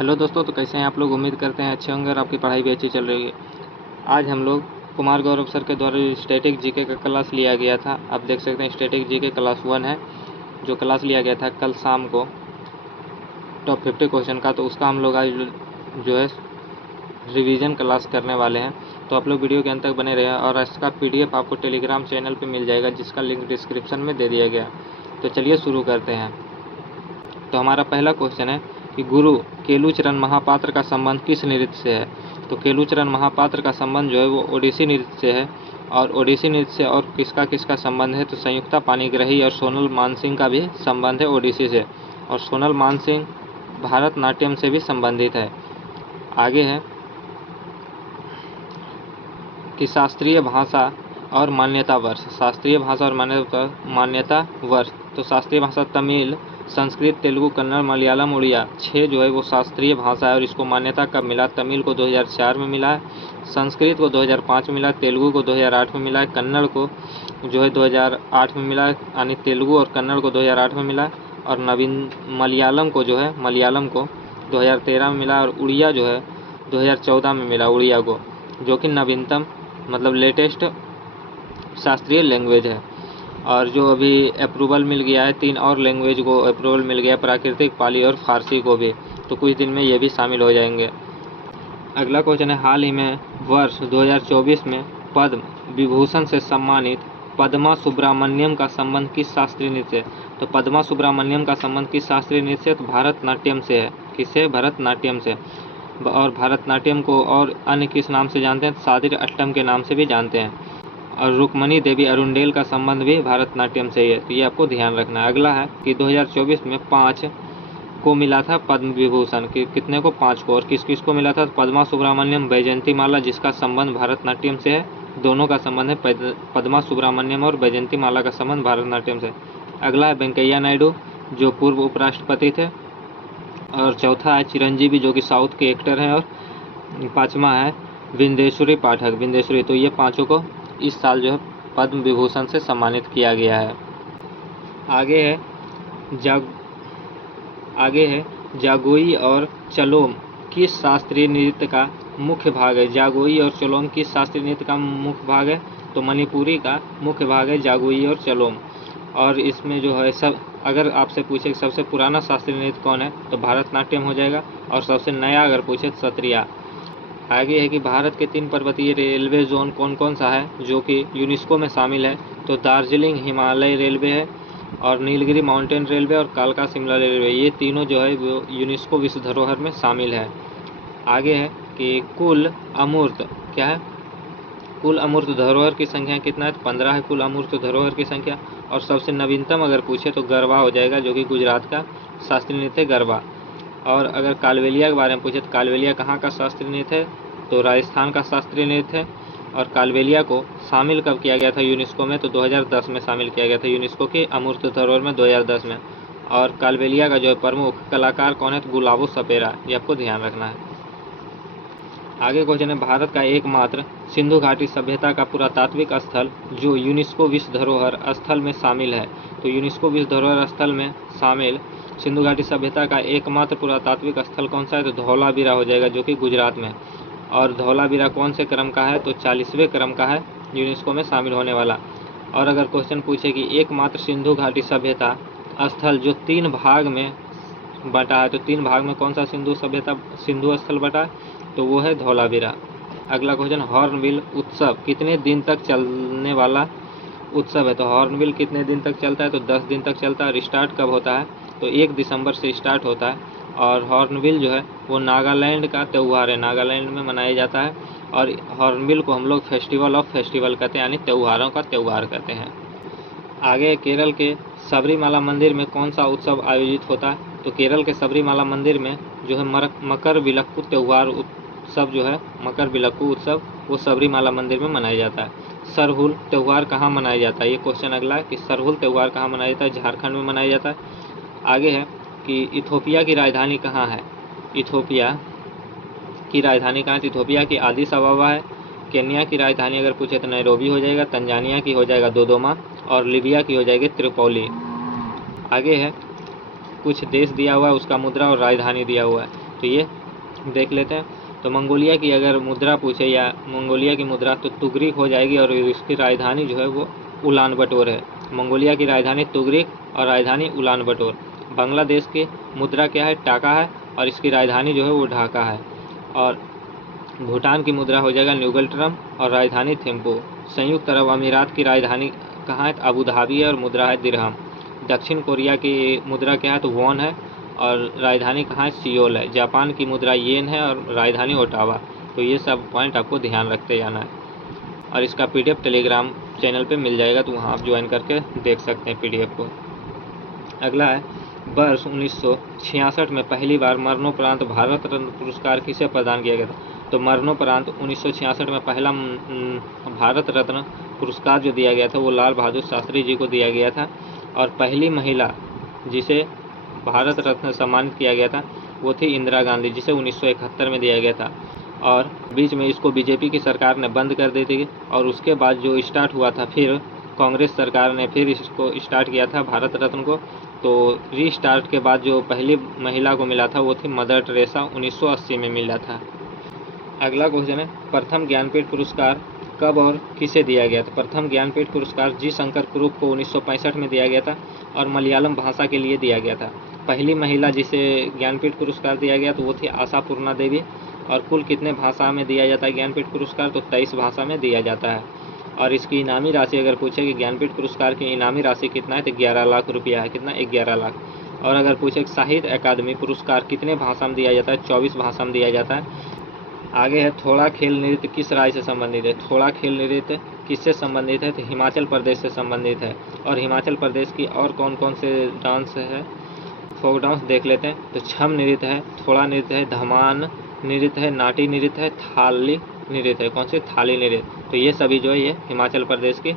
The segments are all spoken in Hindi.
हेलो दोस्तों, तो कैसे हैं आप लोग। उम्मीद करते हैं अच्छे होंगे और आपकी पढ़ाई भी अच्छी चल रही है। आज हम लोग कुमार गौरव सर के द्वारा स्टैटिक जीके का क्लास लिया गया था। आप देख सकते हैं स्टैटिक जीके क्लास 1 है, जो क्लास लिया गया था कल शाम को टॉप 50 क्वेश्चन का। तो उसका हम लोग आज जो है रिवीजन क्लास करने वाले हैं। तो आप लोग वीडियो के अंत तक बने रहे और इसका पीडीएफ आपको टेलीग्राम चैनल पे मिल जाएगा, जिसका लिंक डिस्क्रिप्शन में दे दिया गया। तो चलिए शुरू करते हैं। तो हमारा पहला क्वेश्चन है कि गुरु केलुचरण महापात्र का संबंध किस नृत्य से है। तो केलुचरण महापात्र का संबंध जो है वो ओडिसी नृत्य से है। और ओडिसी नृत्य से और किसका किसका संबंध है, तो संयुक्ता पाणिग्राही और सोनल मानसिंह का भी संबंध है ओडिसी से। और सोनल मानसिंह भारतनाट्यम से भी संबंधित है। आगे है कि शास्त्रीय भाषा और मान्यता वर्ष। शास्त्रीय भाषा और मान्यता वर्ष। तो शास्त्रीय भाषा तमिल, संस्कृत, तेलुगु, कन्नड़, मलयालम, उड़िया 6 जो है वो शास्त्रीय भाषा है। और इसको मान्यता कब मिला, तमिल को 2004 में मिला है, संस्कृत को 2005 में मिला, तेलुगु को 2008 में मिला है, कन्नड़ को जो है 2008 में मिला है, यानी तेलुगु और कन्नड़ को 2008 में मिला है। और मलयालम को 2013 में मिला। और उड़िया जो है 2014 में मिला उड़िया को, जो कि नवीनतम मतलब लेटेस्ट शास्त्रीय लैंग्वेज है। और जो अभी अप्रूवल मिल गया है 3 और लैंग्वेज को अप्रूवल मिल गया, प्राकृतिक, पाली और फारसी को भी। तो कुछ दिन में ये भी शामिल हो जाएंगे। अगला क्वेश्चन है, हाल ही में वर्ष 2024 में पद्म विभूषण से सम्मानित पद्मा सुब्रमण्यम का संबंध किस शास्त्रीय नृत्य से। तो पद्मा सुब्रमण्यम का संबंध किस शास्त्रीय नृत्य से, तो भारतनाट्यम से है। किससे, भरतनाट्यम से। और भारतनाट्यम को और अन्य किस नाम से जानते हैं, सादिर अट्टम के नाम से भी जानते हैं। और रुक्मणी देवी अरुंडेल का संबंध भी भारतनाट्यम से ही है। तो ये आपको ध्यान रखना है। अगला है कि 2024 में 5 को मिला था पद्म विभूषण, कितने को, 5 को। और किस किस को मिला था, तो पद्मा सुब्रमण्यम, वैजयंती माला, जिसका संबंध भारतनाट्यम से है। दोनों का संबंध है, पद्मा सुब्रमण्यम और वैजयंती माला का संबंध भारतनाट्यम से। अगला है वेंकैया नायडू, जो पूर्व उपराष्ट्रपति थे। और चौथा है चिरंजीवी, जो कि साउथ के एक्टर हैं। और 5वां है विंदेश्वरी पाठक, विंदेश्वरी। तो ये 5 को इस साल जो है पद्म विभूषण से सम्मानित किया गया है। आगे है जागोई और चलोम किस शास्त्रीय नृत्य का मुख्य भाग है। जागोई और चलोम किस शास्त्रीय नृत्य का मुख्य भाग है, तो मणिपुरी का मुख्य भाग है जागोई और चलोम। और इसमें जो है सब, अगर आपसे पूछे सबसे पुराना शास्त्रीय नृत्य कौन है, तो भारतनाट्यम हो जाएगा। और सबसे नया अगर पूछे तो सत्रिया। आगे है कि भारत के 3 पर्वतीय रेलवे जोन कौन कौन सा है, जो कि यूनेस्को में शामिल है। तो दार्जिलिंग हिमालय रेलवे है, और नीलगिरी माउंटेन रेलवे, और कालका शिमला रेलवे। ये तीनों जो है वो यूनेस्को विश्व धरोहर में शामिल है। आगे है कि कुल अमूर्त क्या है, कुल अमूर्त धरोहर की संख्या कितना है, तो 15 है कुल अमूर्त धरोहर की संख्या। और सबसे नवीनतम अगर पूछे तो गरबा हो जाएगा, जो कि गुजरात का शास्त्रीय नृत्य है गरबा। और अगर कालबेलिया के बारे में पूछे तो कालबेलिया कहाँ का शास्त्रीय नृत्य है, तो राजस्थान का शास्त्रीय नृत्य है। और कालबेलिया को शामिल कब किया गया था यूनेस्को में, तो 2010 में शामिल किया गया था यूनेस्को के अमूर्त धरोहर में, 2010 में। और कालबेलिया का जो है प्रमुख कलाकार कौन है, तो गुलाबो सपेरा। ये आपको ध्यान रखना है। आगे क्वेश्चन है, भारत का एकमात्र सिंधु घाटी सभ्यता का पुरातात्विक स्थल जो यूनेस्को विश्व धरोहर स्थल में शामिल है। तो यूनेस्को विश्व धरोहर स्थल में शामिल सिंधु घाटी सभ्यता का एकमात्र पुरातात्विक स्थल कौन सा है, तो धौलावीरा हो जाएगा, जो कि गुजरात में। और धौलावीरा कौन से क्रम का है, तो 40वें क्रम का है यूनेस्को में शामिल होने वाला। और अगर क्वेश्चन पूछे कि एकमात्र सिंधु घाटी सभ्यता स्थल जो 3 भाग में बटा है, तो 3 भाग में कौन सा सिंधु स्थल बटा है, तो वो है धौलावीरा। अगला क्वेश्चन, हॉर्नबिल उत्सव कितने दिन तक चलने वाला उत्सव है। तो हॉर्नबिल कितने दिन तक चलता है, तो 10 दिन तक चलता है। और स्टार्ट कब होता है, तो 1 दिसंबर से स्टार्ट होता है। और हॉर्नबिल जो है वो नागालैंड का त्यौहार है, नागालैंड में मनाया जाता है। और हॉर्नबिल को हम लोग फेस्टिवल ऑफ फेस्टिवल कहते हैं, यानी त्योहारों का त्यौहार कहते हैं। आगे केरल के सबरीमाला मंदिर में कौन सा उत्सव आयोजित होता है, तो केरल के सबरीमाला मंदिर में जो है मकर विलक्कू त्यौहार उत्सव जो है, मकर विलक्कू उत्सव वो सबरीमाला मंदिर में मनाया जाता है। सरहुल त्यौहार कहाँ मनाया जाता है, ये क्वेश्चन अगला है कि सरहुल त्यौहार कहाँ मनाया जाता है, झारखंड में मनाया जाता है। आगे है कि इथोपिया की राजधानी कहाँ है। इथोपिया की राजधानी कहाँ है, इथोपिया की आदिस अबाबा है। केन्या की राजधानी अगर पूछे तो नैरोबी हो जाएगा। तंजानिया की हो जाएगा दोदोमा। और लीबिया की हो जाएगी त्रिपोली। आगे है कुछ देश दिया हुआ है, उसका मुद्रा और राजधानी दिया हुआ है। तो ये देख लेते हैं। तो मंगोलिया की अगर मुद्रा पूछे या मंगोलिया की मुद्रा, तो तुगरिक हो जाएगी और इसकी राजधानी जो है वो उलान बटोर है। मंगोलिया की राजधानी तुगरिक और राजधानी उलान बटोर। बांग्लादेश की मुद्रा क्या है? टाका है और इसकी राजधानी जो है वो ढाका है। और भूटान की मुद्रा हो जाएगा न्यूगल्ट्रम और राजधानी थिम्पू। संयुक्त अरब अमीरात की राजधानी कहाँ है? अबू धाबी है और मुद्रा है दिरहम। दक्षिण कोरिया की मुद्रा क्या है? तो वॉन है और राजधानी कहाँ है? सियोल है। जापान की मुद्रा येन है और राजधानी ओटावा। तो ये सब पॉइंट आपको ध्यान रखते जाना है और इसका PDF टेलीग्राम चैनल पे मिल जाएगा, तो वहाँ आप ज्वाइन करके देख सकते हैं PDF को। अगला है, वर्ष 1966 में पहली बार मरणोपरांत भारत रत्न पुरस्कार किसे प्रदान किया गया था? तो मरणोपरांत 1966 में पहला भारत रत्न पुरस्कार जो दिया गया था वो लाल बहादुर शास्त्री जी को दिया गया था। और पहली महिला जिसे भारत रत्न सम्मानित किया गया था वो थी इंदिरा गांधी, जिसे 1971 में दिया गया था। और बीच में इसको बीजेपी की सरकार ने बंद कर दी थी और उसके बाद जो स्टार्ट हुआ था, फिर कांग्रेस सरकार ने फिर इसको स्टार्ट किया था भारत रत्न को। तो रीस्टार्ट के बाद जो पहली महिला को मिला था वो थी मदर टेरेसा, 1980 में मिला था। अगला क्वेश्चन है, प्रथम ज्ञानपीठ पुरस्कार कब और किसे दिया गया था? प्रथम ज्ञानपीठ पुरस्कार जी शंकर कुरुप को 1965 में दिया गया था और मलयालम भाषा के लिए दिया गया था। पहली महिला जिसे ज्ञानपीठ पुरस्कार दिया गया तो वो थी आशापूर्णा देवी। और कुल कितने भाषा में दिया जाता है ज्ञानपीठ पुरस्कार? तो 23 भाषा में दिया जाता है। और इसकी इनामी राशि अगर पूछे कि ज्ञानपीठ पुरस्कार की इनामी राशि कितना है, तो 11 लाख रुपया है। कितना? 11 लाख। और अगर पूछे साहित्य अकादमी पुरस्कार कितने भाषा में दिया जाता है? 24 भाषा में दिया जाता है। आगे है, थोड़ा खेल नृत्य किस राज्य से संबंधित है? थोड़ा खेल नृत्य किससे संबंधित है? तो हिमाचल प्रदेश से संबंधित है। और हिमाचल प्रदेश की और कौन कौन से डांस है, फोक डांस देख लेते हैं। तो छम नृत्य है, थोड़ा नृत्य है, धमान नृत्य है, नाटी नृत्य है, थाली नृत्य है। कौन से? थाली नृत्य। तो ये सभी जो है ये हिमाचल प्रदेश की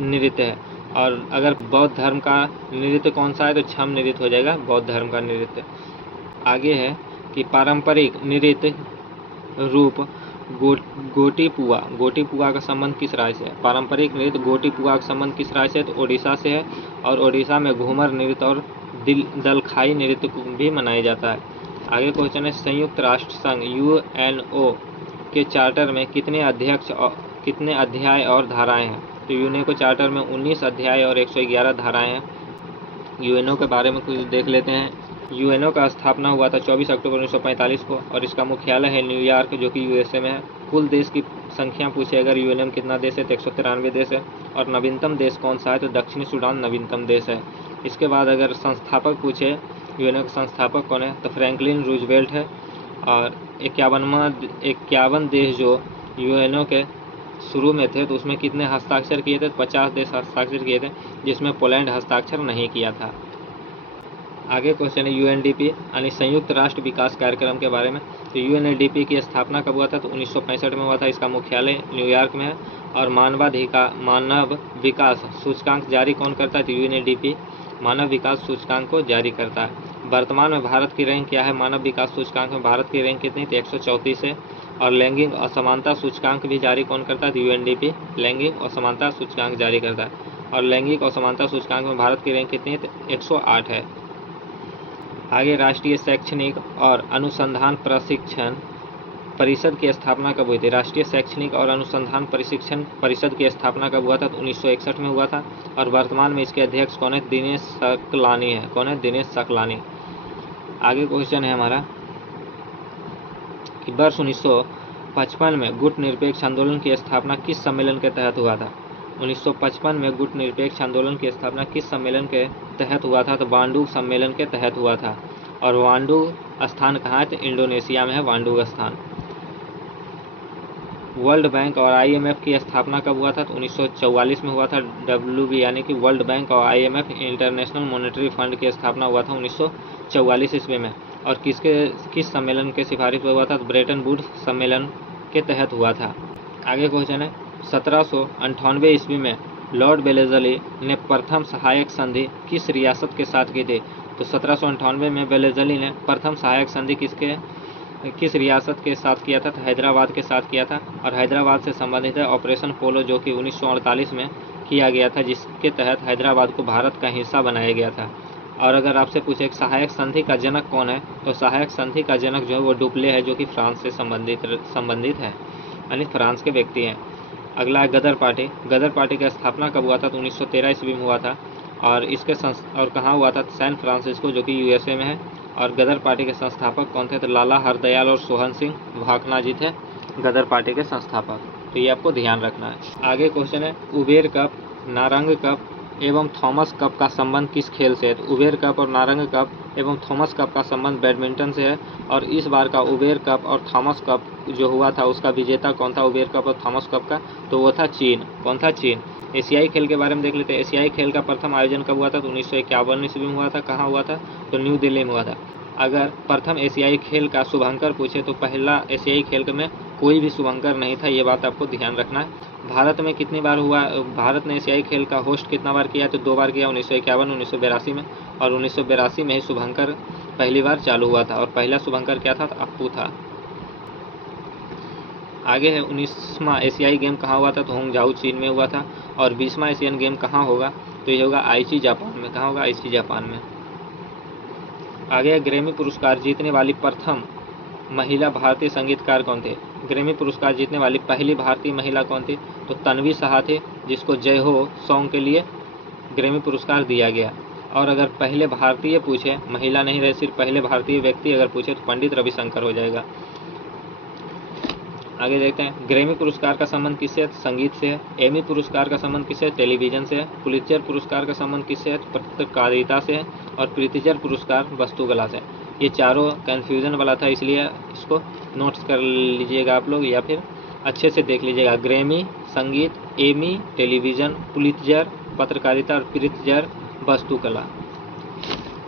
नृत्य है। और अगर बौद्ध धर्म का नृत्य कौन सा है? तो छम नृत्य हो जाएगा बौद्ध धर्म का नृत्य। आगे है कि पारंपरिक नृत्य रूप गोटीपुआ, गोटीपुआ का संबंध किस राज्य से है? पारंपरिक नृत्य गोटीपुआ का संबंध किस राज्य से है? तो ओडिशा से है। और ओडिशा में घूमर नृत्य और दलखाई नृत्य भी मनाया जाता है। आगे क्वेश्चन है, संयुक्त राष्ट्र संघ UNO के चार्टर में कितने अध्याय और धाराएं हैं? तो यूनेस्को चार्टर में 19 अध्याय और 111 धाराएं हैं। UNO के बारे में कुछ देख लेते हैं। UNO का स्थापना हुआ था 24 अक्टूबर 1945 को और इसका मुख्यालय है न्यूयॉर्क, जो कि USA में है। कुल देश की संख्या पूछे अगर UNO में कितना देश है, तो 193 देश है। और नवीनतम देश कौन सा है? तो दक्षिणी सूडान नवीनतम देश है। इसके बाद अगर संस्थापक पूछे UNO के संस्थापक कौन है, तो फ्रैंकलिन रूजवेल्ट है। और 51 देश जो UNO के शुरू में थे तो उसमें कितने हस्ताक्षर किए थे? 50 देश हस्ताक्षर किए थे, जिसमें पोलैंड हस्ताक्षर नहीं किया था। आगे क्वेश्चन है UNDP यानी संयुक्त राष्ट्र विकास कार्यक्रम के बारे में। तो UNDP की स्थापना कब हुआ था? तो 1965 में हुआ था। इसका मुख्यालय न्यूयॉर्क में है। और मानव विकास सूचकांक जारी कौन करता है? तो UNDP मानव विकास सूचकांक को जारी करता है। वर्तमान में भारत की रैंक क्या है? मानव विकास सूचकांक में भारत की रैंक कितनी? तो 134 है। और लैंगिक असमानता सूचकांक भी जारी कौन करता है? तो UNDP लैंगिक असमानता सूचकांक जारी करता है। और लैंगिक असमानता सूचकांक में भारत की रैंक कितनी है? तो 108 है। आगे, राष्ट्रीय शैक्षणिक और अनुसंधान प्रशिक्षण परिषद की स्थापना कब हुई थी? राष्ट्रीय शैक्षणिक और अनुसंधान प्रशिक्षण परिषद की स्थापना कब हुआ था? तो 1961 में हुआ था। और वर्तमान में इसके अध्यक्ष कौन है? दिनेश सकलानी है। कौन है? दिनेश सकलानी। आगे क्वेश्चन है हमारा कि वर्ष 1955 में गुट निरपेक्ष आंदोलन की स्थापना किस सम्मेलन के तहत हुआ था? 1955 में गुट निरपेक्ष आंदोलन की स्थापना किस सम्मेलन के तहत हुआ था? तो बांडुग सम्मेलन के तहत हुआ था। और बांडुग स्थान कहाँ है? तो इंडोनेशिया में है बांडुग स्थान। वर्ल्ड बैंक और IMF की स्थापना कब हुआ था? तो 1944 में हुआ था। WB यानी कि वर्ल्ड बैंक और IMF इंटरनेशनल मॉनेटरी फंड की स्थापना हुआ था 1944 ईस्वी में। और किस सम्मेलन के सिफारिश पर हुआ था? तो ब्रेटन वुड्स सम्मेलन के तहत हुआ था। आगे क्वेश्चन है, 1798 ईस्वी में लॉर्ड वेलेज़ली ने प्रथम सहायक संधि किस रियासत के साथ की थी? तो 1798 में वेलेज़ली ने प्रथम सहायक संधि किस रियासत के साथ किया था? तो हैदराबाद के साथ किया था। और हैदराबाद से संबंधित है ऑपरेशन पोलो, जो कि 1948 में किया गया था, जिसके तहत हैदराबाद को भारत का हिस्सा बनाया गया था। और अगर आपसे पूछे एक सहायक संधि का जनक कौन है, तो सहायक संधि का जनक जो है वो डुप्ले है, जो कि फ्रांस से संबंधित है, यानी फ्रांस के व्यक्ति हैं। अगला है गदर पार्टी। गदर पार्टी की स्थापना कब हुआ था, तो 1913 ईस्वी में हुआ था, और इसके और कहाँ हुआ था, सैन फ्रांसिस्को, जो कि यूएसए में है। और गदर पार्टी के संस्थापक कौन थे, तो लाला हरदयाल और सोहन सिंह भाकना जी थे गदर पार्टी के संस्थापक। तो ये आपको ध्यान रखना है। आगे क्वेश्चन है, उबेर कप, नारंग कप एवं थॉमस कप का संबंध किस खेल से है। तो उबेर कप और नारंग कप एवं थॉमस कप का संबंध बैडमिंटन से है, और इस बार का उबेर कप और थॉमस कप जो हुआ था उसका विजेता कौन था, उबेर कप और थॉमस कप का, तो वो था चीन। कौन था, चीन। एशियाई खेल के बारे में देख लेते हैं। एशियाई खेल का प्रथम आयोजन कब हुआ था, तो 1951 ईस्वी में हुआ था। कहाँ हुआ था, तो न्यू दिल्ली में हुआ था। अगर प्रथम एशियाई खेल का शुभंकर पूछे तो पहला एशियाई खेल में कोई भी शुभंकर नहीं था, ये बात आपको ध्यान रखना है। भारत में कितनी बार हुआ, भारत ने एशियाई खेल का होस्ट कितना बार किया, तो 2 बार किया, 1951 1982 में, और 1982 में ही शुभंकर पहली बार चालू हुआ था, और पहला शुभंकर क्या था, तो अप्पू था। आगे है 19वां एशियाई गेम कहाँ हुआ था, तो होंगझाऊ चीन में हुआ था। और 20वां एशियन गेम कहाँ होगा, तो ये होगा आईची जापान में। कहाँ होगा, आईची जापान में। आगे ग्रैमी पुरस्कार जीतने वाली प्रथम महिला भारतीय संगीतकार कौन थे। ग्रैमी पुरस्कार जीतने वाली पहली भारतीय महिला कौन थी, तो तन्वी साहा थे, जिसको जय हो सॉन्ग के लिए ग्रैमी पुरस्कार दिया गया। और अगर पहले भारतीय पूछे, महिला नहीं रहे, सिर्फ पहले भारतीय व्यक्ति अगर पूछे तो पंडित रविशंकर हो जाएगा। आगे देखते हैं, ग्रैमी पुरस्कार का संबंध किससे है, संगीत से है। एमी पुरस्कार का संबंध किससे है, टेलीविजन से है। पुलित्जर पुरस्कार का संबंध किससे है, पत्रकारिता से है। और प्रीतिजर पुरस्कार वस्तुकला से। ये चारों कन्फ्यूजन वाला था, इसलिए इसको नोट्स कर लीजिएगा आप लोग, या फिर अच्छे से देख लीजिएगा। ग्रैमी, संगीत, एमी, टेलीविजन, पुलित्जर, पत्रकारिता, और प्रीतिजर वस्तुकला।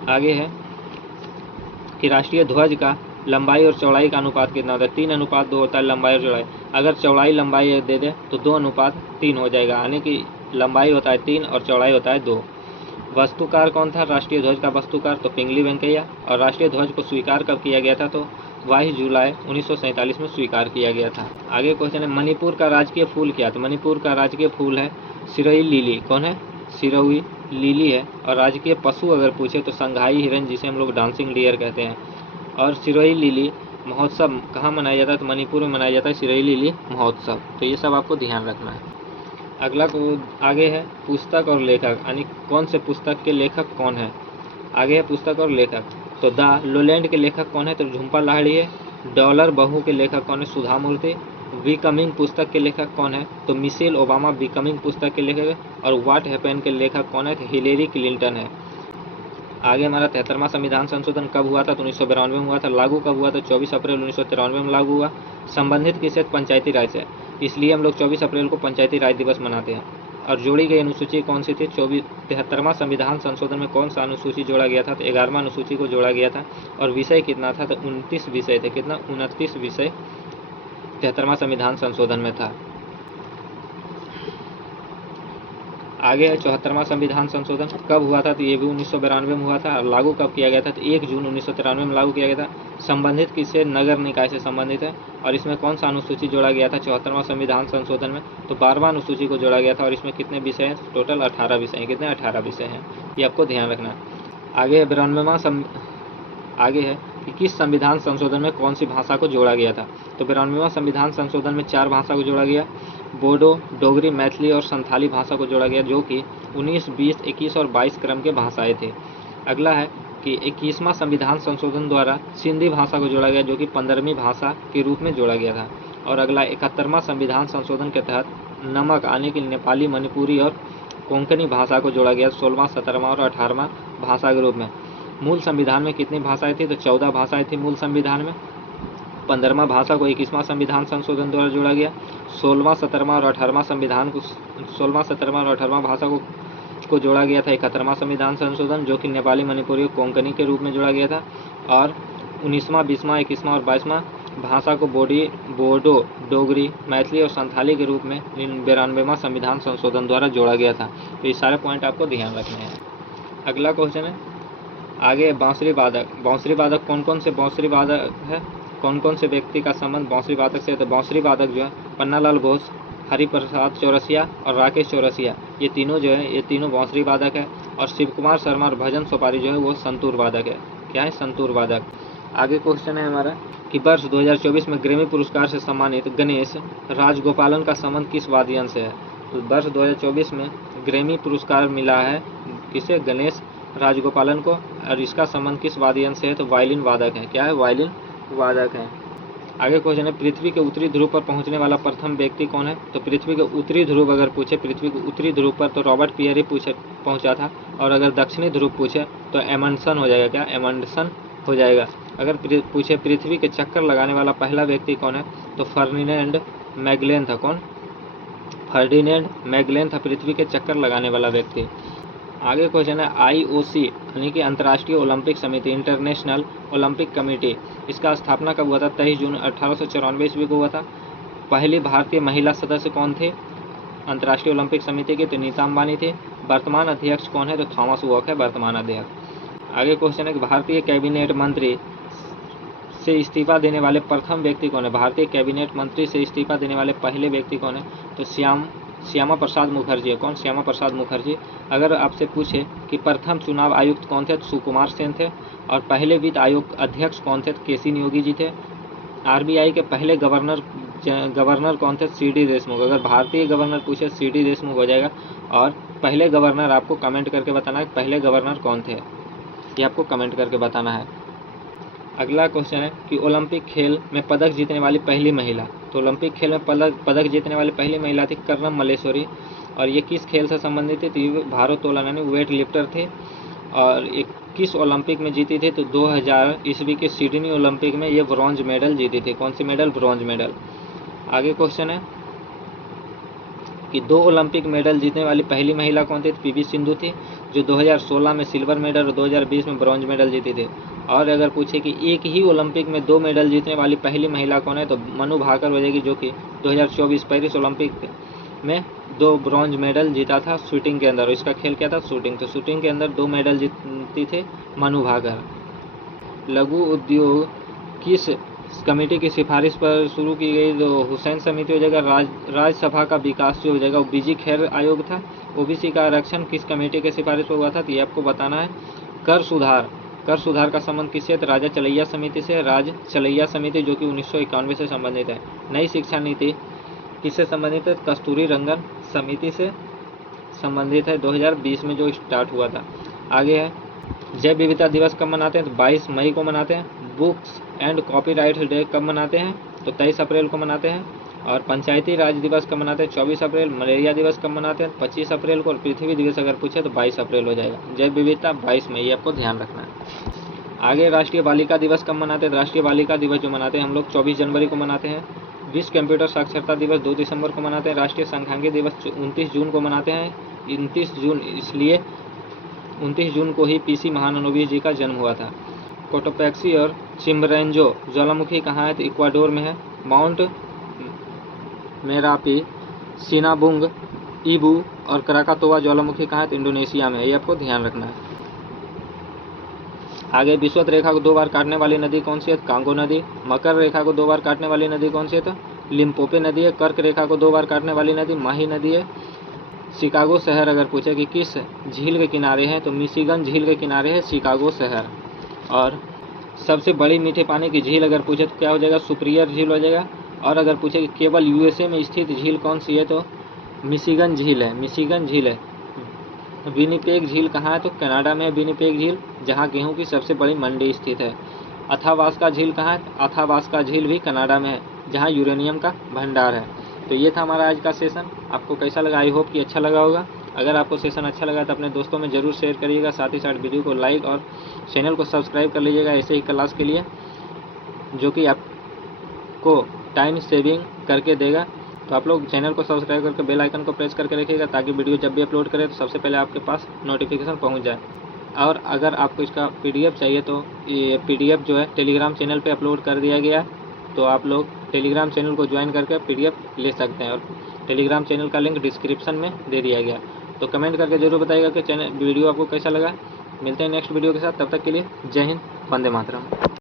आगे है कि राष्ट्रीय ध्वज का लंबाई और चौड़ाई का अनुपात कितना होता है। 3:2 होता है लंबाई और चौड़ाई। अगर चौड़ाई लंबाई दे दे तो 2:3 हो जाएगा, यानी कि लंबाई होता है 3 और चौड़ाई होता है 2। वस्तुकार कौन था राष्ट्रीय ध्वज का वस्तुकार, तो पिंगली वेंकैया। और राष्ट्रीय ध्वज को स्वीकार कब किया गया था, तो 22 जुलाई 1947 में स्वीकार किया गया था। आगे क्वेश्चन है, मणिपुर का राजकीय फूल क्या है। तो मणिपुर का राजकीय फूल है सिरोही लिली। कौन है, सिरोही लिली है। और राजकीय पशु अगर पूछे तो संघाई हिरन, जिसे हम लोग डांसिंग डियर कहते हैं। और सिरोही लिली महोत्सव कहाँ मनाया जाता है, तो मणिपुर में मनाया जाता है सिरोही लिली महोत्सव। तो ये सब आपको ध्यान रखना है। अगला को आगे है पुस्तक और लेखक, यानी कौन से पुस्तक के लेखक कौन है। आगे है पुस्तक और लेखक, तो द लोलैंड के लेखक कौन है, तो झुम्पा लाहिड़ी है। डॉलर बहू के लेखक कौन है, सुधा मूर्ति। बिकमिंग पुस्तक के लेखक कौन है, तो मिशेल ओबामा बिकमिंग पुस्तक के लेखक है। और व्हाट हैपेंड के लेखक कौन है, तो हिलेरी क्लिंटन है। आगे हमारा 73वां संविधान संशोधन कब हुआ था, तो 1992 में हुआ था। लागू कब हुआ था, 24 अप्रैल 1993 में लागू हुआ। संबंधित किससे, पंचायती राज से, इसलिए हम लोग 24 अप्रैल को पंचायती राज दिवस मनाते हैं। और जोड़ी गई अनुसूची कौन सी थी, 73वां संविधान संशोधन में कौन सा अनुसूची जोड़ा गया था, तो 11वां अनुसूची को जोड़ा गया था। और विषय कितना था, तो 29 विषय थे। कितना, 29 विषय 73वां संविधान संशोधन में था। आगे है 74वां संविधान संशोधन कब हुआ था, तो ये भी 1992 में हुआ था। और लागू कब किया गया था, तो 1 जून 1993 में लागू किया गया था। संबंधित किससे, नगर निकाय से संबंधित है। और इसमें कौन सा अनुसूची जोड़ा गया था 74वां संविधान संशोधन में, तो 12वां अनुसूची को जोड़ा गया था। और इसमें कितने विषय हैं, टोटल 18 विषय हैं। कितने, 18 विषय हैं, ये आपको ध्यान रखना है। आगे 92वां आगे है कि किस संविधान संशोधन में कौन सी भाषा को जोड़ा गया था, तो 92वां संविधान संशोधन में 4 भाषा को जोड़ा गया। बोडो, डोगरी, मैथिली और संथाली भाषा को जोड़ा गया, जो कि 19, 20, 21 और 22 क्रम के भाषाएं थे। अगला है कि 21वां संविधान संशोधन द्वारा सिंधी भाषा को जोड़ा गया, जो कि 15वीं भाषा के रूप में जोड़ा गया था। और अगला 71वां संविधान संशोधन के तहत नमक यानी कि नेपाली, मणिपुरी और कोंकणी भाषा को जोड़ा गया 16वां, 17वां और 18वां भाषा के रूप में। मूल संविधान में कितनी भाषाएं थी, तो 14 भाषाएं थी मूल संविधान में। 15वां भाषा को 21वां संविधान संशोधन द्वारा जोड़ा गया। 16वां, 17वां और 18वां संविधान को 16वां, 17वां और 18वां भाषा को जोड़ा गया था 71वां संविधान संशोधन, जो कि नेपाली, मणिपुरी और कोंकणी के रूप में जोड़ा गया था। और 19वां, 20वां, 21वां और 22वां भाषा को बोडो, डोगरी, मैथिली और संथाली के रूप में 92वां संविधान संशोधन द्वारा जोड़ा गया था। तो ये सारे पॉइंट आपको ध्यान रखने हैं। अगला क्वेश्चन है आगे बांसुरी वादक। बांसुरी वादक कौन कौन से बांसुरी वादक है, कौन कौन से व्यक्ति का संबंध बांसुरी वादक से है, तो बांसुरी वादक जो है पन्नालाल घोष, हरिप्रसाद चौरसिया और राकेश चौरसिया, ये तीनों जो है ये तीनों बांसुरी वादक है। और शिव कुमार शर्मा और भजन सोपारी जो है वो संतूर वादक है। क्या है? संतूर वादक। आगे क्वेश्चन है हमारा कि वर्ष 2024 में ग्रैमी पुरस्कार से सम्मानित गणेश राजगोपालन का संबंध किस वाद्ययंत्र से है? तो वर्ष 2024 में ग्रैमी पुरस्कार मिला है किसे? गणेश राजगोपालन को। और इसका संबंध किस वाद्ययंत्र से है? तो वायलिन वादक है। क्या है? वायलिन वादक है। आगे क्वेश्चन है पृथ्वी के उत्तरी ध्रुव पर पहुंचने वाला प्रथम व्यक्ति कौन है? तो पृथ्वी के उत्तरी ध्रुव अगर पूछे, पृथ्वी के उत्तरी ध्रुव पर तो रॉबर्ट पियरे पहुंचा था। और अगर दक्षिणी ध्रुव पूछे तो एमंडसन हो जाएगा। क्या? एमंडसन हो जाएगा। अगर पूछे पृथ्वी के चक्कर लगाने वाला पहला व्यक्ति कौन है? तो फर्डिनेंड मैगेलन था। कौन? फर्डिनेंड मैगेलन था पृथ्वी के चक्कर लगाने वाला व्यक्ति। आगे क्वेश्चन है IOC यानी कि अंतर्राष्ट्रीय ओलंपिक समिति, इंटरनेशनल ओलंपिक कमेटी, इसका स्थापना कब हुआ था? 23 जून 1894 ईस्वी को हुआ था। पहली भारतीय महिला सदस्य कौन थे अंतर्राष्ट्रीय ओलंपिक समिति के? तो नीता अंबानी थे। वर्तमान अध्यक्ष कौन है? तो थॉमस वॉक है वर्तमान अध्यक्ष। आगे क्वेश्चन है कि भारतीय कैबिनेट मंत्री से इस्तीफा देने वाले प्रथम व्यक्ति कौन है? भारतीय कैबिनेट मंत्री से इस्तीफा देने वाले पहले व्यक्ति कौन है? तो श्यामा प्रसाद मुखर्जी है। कौन? श्यामा प्रसाद मुखर्जी। अगर आपसे पूछे कि प्रथम चुनाव आयुक्त कौन थे? तो सुकुमार सेन थे। और पहले वित्त आयोग अध्यक्ष कौन थे? तो केसी नियोगी जी थे। RBI के पहले गवर्नर कौन थे? CD देशमुख। अगर भारतीय गवर्नर पूछे CD देशमुख हो जाएगा। और पहले गवर्नर आपको कमेंट करके बताना है पहले गवर्नर कौन थे, ये आपको कमेंट करके बताना है। अगला क्वेश्चन है कि ओलंपिक खेल में पदक जीतने वाली पहली महिला। तो ओलंपिक खेल में पदक जीतने वाली पहली महिला थी कर्णम मल्लेश्वरी। और ये किस खेल से संबंधित थी? तो ये भारोत्तोलन यानी वेट लिफ्टर थे। और ये किस ओलंपिक में जीती थी? तो 2000 ईस्वी के सिडनी ओलंपिक में ये ब्रॉन्ज मेडल जीती थी। कौन सी मेडल? Bronze medal. आगे क्वेश्चन है कि 2 ओलंपिक मेडल जीतने वाली पहली महिला कौन थी? PV सिंधु थी, जो 2016 में सिल्वर मेडल और 2020 में ब्रॉन्ज मेडल जीती थी। और अगर पूछे कि एक ही ओलंपिक में 2 मेडल जीतने वाली पहली महिला कौन है? तो मनु भाकर हो जाएगी, जो कि 2024 पेरिस ओलंपिक में 2 ब्रॉन्ज मेडल जीता था शूटिंग के अंदर। इसका खेल क्या था? शूटिंग। तो शूटिंग के अंदर 2 मेडल जीती थे मनु भाकर। लघु उद्योग किस कमेटी की सिफारिश पर शुरू की गई? तो हुसैन समिति हो जाएगा। राज्यसभा का विकास जो हो जाएगा वो बीजी खैर आयोग था। OBC का आरक्षण किस कमेटी के सिफारिश पर हुआ था? तो ये आपको बताना है। कर सुधार का संबंध किससे? तो राजा चलैया समिति से। राज चलैया समिति जो कि 1991 से संबंधित है। नई शिक्षा नीति किससे संबंधित है? कस्तूरी रंगन समिति से संबंधित है, 2020 में जो स्टार्ट हुआ था। आगे है जैव विविधता दिवस कब मनाते हैं? तो 22 मई को मनाते हैं। बुक्स एंड कॉपीराइट डे कब मनाते हैं? तो 23 अप्रैल को मनाते हैं। और पंचायती राज दिवस कब मनाते हैं? 24 अप्रैल। मलेरिया दिवस कब मनाते हैं? 25 अप्रैल को। और पृथ्वी दिवस अगर पूछे तो 22 अप्रैल हो जाएगा। जैव विविधता 22 मई, आपको ध्यान रखना है। आगे राष्ट्रीय बालिका दिवस कब मनाते हैं? राष्ट्रीय बालिका दिवस जो मनाते हैं हम लोग 24 जनवरी को मनाते हैं। विश्व कंप्यूटर साक्षरता दिवस 2 दिसंबर को मनाते हैं। राष्ट्रीय सांख्यिकी दिवस 29 जून को मनाते हैं। 29 जून इसलिए 29 जून को ही PC महाननोबिस जी का जन्म हुआ था। कोटोपैक्सी और चिम्बरेंजो ज्वालामुखी कहाँ है? तो इक्वाडोर में है। माउंट मेरापी, सिनाबुंग, ईबू और क्राकातोआ ज्वालामुखी कहाँ है? तो इंडोनेशिया में है, ये आपको ध्यान रखना है। आगे विषुवत रेखा को 2 बार काटने वाली नदी कौन सी है? कांगो नदी। मकर रेखा को 2 बार काटने वाली नदी कौन सी है? तो लिम्पोपो नदी है। कर्क रेखा को 2 बार काटने वाली नदी माही नदी है। शिकागो शहर अगर पूछे कि किस झील के किनारे है? तो मिशिगन झील के किनारे है शिकागो शहर। और सबसे बड़ी मीठे पानी की झील अगर पूछे तो क्या हो जाएगा? सुपीरियर झील हो जाएगा। और अगर पूछे कि केवल USA में स्थित झील कौन सी है? तो मिशिगन झील है। मिशिगन झील है। विनिपेग झील कहाँ है? तो कनाडा में है विनिपेग झील, जहाँ गेहूं की सबसे बड़ी मंडी स्थित है। अथावास्का झील कहाँ है? अथावास्का झील भी कनाडा में है, जहाँ यूरेनियम का भंडार है। तो ये था हमारा आज का सेशन। आपको कैसा लगा? आई होप कि अच्छा लगा होगा। अगर आपको सेशन अच्छा लगा तो अपने दोस्तों में ज़रूर शेयर करिएगा। साथ ही साथ वीडियो को लाइक और चैनल को सब्सक्राइब कर लीजिएगा ऐसे ही क्लास के लिए, जो कि आपको टाइम सेविंग करके देगा। तो आप लोग चैनल को सब्सक्राइब करके बेल आइकन को प्रेस करके रखिएगा, ताकि वीडियो जब भी अपलोड करें तो सबसे पहले आपके पास नोटिफिकेशन पहुंच जाए। और अगर आपको इसका PDF चाहिए तो ये PDF जो है टेलीग्राम चैनल पे अपलोड कर दिया गया, तो आप लोग टेलीग्राम चैनल को ज्वाइन करके PDF ले सकते हैं। और टेलीग्राम चैनल का लिंक डिस्क्रिप्शन में दे दिया गया। तो कमेंट करके ज़रूर बताइएगा कि वीडियो आपको कैसा लगा। मिलते हैं नेक्स्ट वीडियो के साथ, तब तक के लिए जय हिंद, वंदे मातरम।